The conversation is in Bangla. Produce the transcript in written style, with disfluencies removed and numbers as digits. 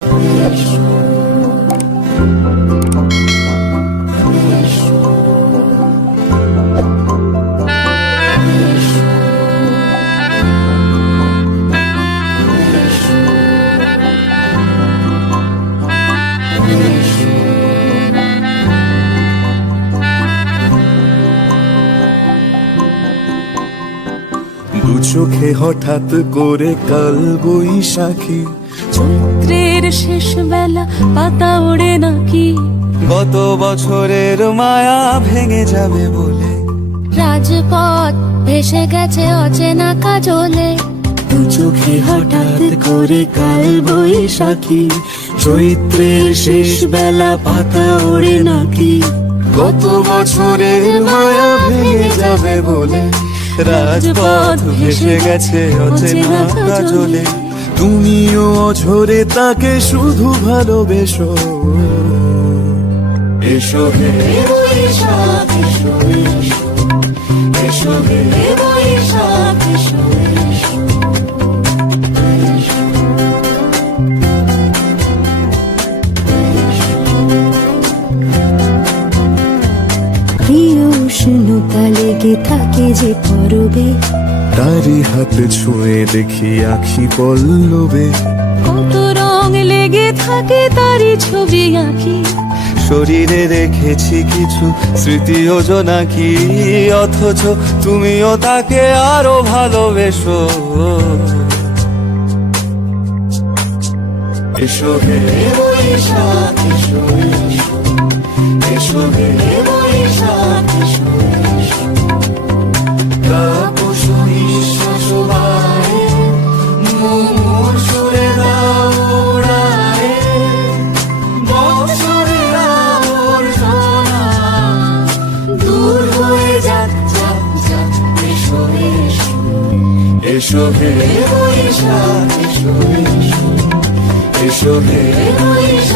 দু চোখে হঠাৎ করে কাল বৈশাখী, চৈত্রের শেষ বেলা পাতা ওড়ে নাকি, গত বছরের মায়া ভেঙে যাবে বলে রাজপথ ভেসে গেছে অচেনা কাজলে। দু চোখে হঠাৎ করে কাল বৈশাখী, চৈত্রের শেষ বেলা পাতা ওড়ে নাকি, গত বছরের মায়া ভেঙে যাবে বলে রাজপথ ভেসে গেছে অচেনা কাজলে। তুমিও অঝরে তাকে শুধু ভালোবেসো, এসো হে বৈশাখ এসো, এসো হে বৈশাখ এসো। প্রিয় উষ্ণতা লেগে থাকে যে পরবে, তারি হাতে ছুঁয়ে দেখি আখি পল্লবে, কত রং লেগে থাকে তারই ছবি আঁকি। শরীরে রেখেছি কিছু স্মৃতি ও জোনাকি, অথচ তুমিও তাকে আরো ভালোবেসো, এসো হে বৈশাখ এসো, এসো হে বৈশাখ এসো। তাপস নিঃশ্বাস বায়ে, মুমুর সুরে দাও উড়ায়ে, বৎসরের আবর্জনা দূর হয়ে যাক যাক যাক। এসো এসো, এসো হে বৈশাখ এসো, এসো হে বৈশাখ।